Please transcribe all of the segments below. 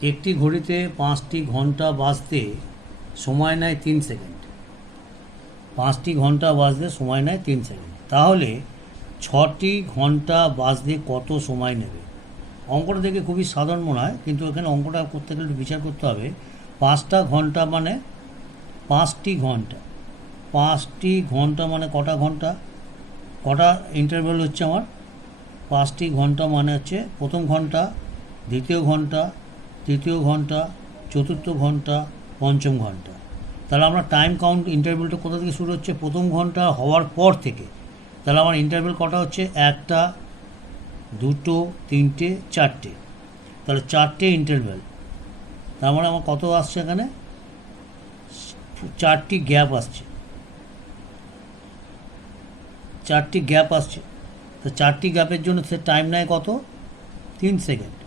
একটি ঘড়িতে পাঁচটি ঘণ্টা বাজতে সময় নেয় তিন সেকেন্ড। পাঁচটি ঘণ্টা বাজতে সময় নেয় তিন সেকেন্ড। তাহলে ছটি ঘণ্টা বাজতে কত সময় নেবে? অঙ্কটা দেখে খুবই সাধারণ মনে হয়, কিন্তু এখানে অঙ্কটা করতে গেলে বিচার করতে হবে। পাঁচটা ঘণ্টা মানে পাঁচটি ঘণ্টা পাঁচটি ঘণ্টা মানে কটা ঘণ্টা কটা ইন্টারভেল হচ্ছে আমার? পাঁচটি ঘণ্টা মানে হচ্ছে প্রথম ঘণ্টা দ্বিতীয় ঘণ্টা তৃতীয় ঘণ্টা, চতুর্থ ঘণ্টা, পঞ্চম ঘণ্টা। তাহলে আমরা টাইম কাউন্ট ইন্টারভেলটা কোথা থেকে শুরু হচ্ছে? প্রথম ঘণ্টা হওয়ার পর থেকে। তাহলে আমার ইন্টারভেল কটা হচ্ছে? একটা, দুটো, তিনটে, চারটে। তাহলে চারটে ইন্টারভেল তার মানে আমার কত আসছে এখানে? চারটি গ্যাপ আসছে। চারটি গ্যাপ আসছে। তো চারটি গ্যাপের জন্য সে টাইম নেয় কত? তিন সেকেন্ড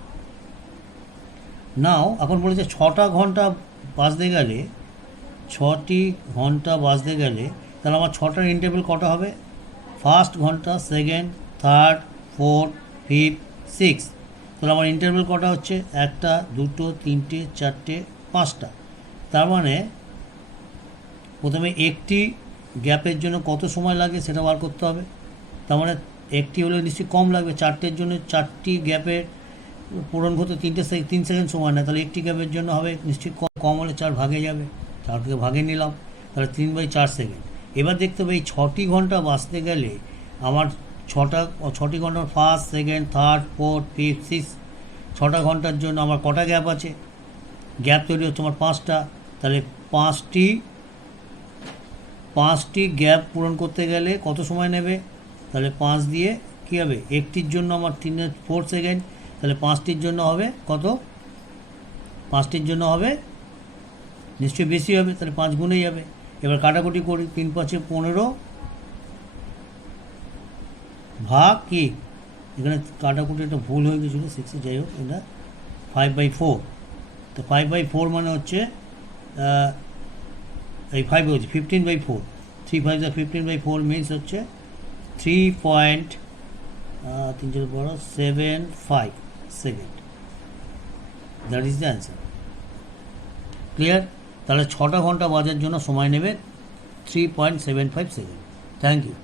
নাও এখন বলেছে ছটা ঘণ্টা বাজতে গেলে, ছটি ঘণ্টা বাজতে গেলে, তাহলে আমার ছটার ইন্টারভেল কটা হবে? ফার্স্ট ঘণ্টা second third fourth fifth six তাহলে আমার ইন্টারভেল কটা হচ্ছে? একটা, দুটো, তিনটে, চারটে, পাঁচটা। তার মানে প্রথমে একটি গ্যাপের জন্য কত সময় লাগে সেটা বার করতে হবে। তার মানে একটি হলে নিশ্চয়ই কম লাগবে। চারটের জন্য চারটি গ্যাপের পূরণ করতে তিনটে তিন সেকেন্ড সময় না তাহলে একটি গ্যাপের জন্য হবে নিশ্চয়ই কম হলে চার ভাগে যাবে। চারকে ভাগে নিলাম, তাহলে তিন বাই চার সেকেন্ড এবার দেখতে হবে এই ছটি ঘণ্টা বাঁচতে গেলে আমার ছটা ছটি ঘণ্টার first second third fourth fifth six ছটা ঘণ্টার জন্য আমার কটা গ্যাপ আছে? গ্যাপ তৈরি হচ্ছে আমার পাঁচটা। তাহলে পাঁচটি পাঁচটি গ্যাপ পূরণ করতে গেলে কত সময় নেবে? তাহলে পাঁচ দিয়ে কী হবে? একটির জন্য আমার তিন ফোর সেকেন্ড তাহলে পাঁচটির জন্য হবে কত? পাঁচটির জন্য হবে, নিশ্চয়ই বেশি হবে, তাহলে পাঁচ গুণেই যাবে এবার কাটাকুটি করি, তিন পাঁচে পনেরো ভাগ কি? এখানে কাটাকুটি একটা ভুল হয়ে গেছিল সিক্সে যাই হোক, এটা ফাইভ বাই ফোর তো ফাইভ বাই ফোর মানে হচ্ছে এই ফাইভ হচ্ছে fifteen by four three five fifteen by four means হচ্ছে থ্রি পয়েন্ট তিন চার বড় seven five second that is the answer clear তাহলে ছটা ঘণ্টা বাজার জন্য সময় নেবে three point seven five second thank you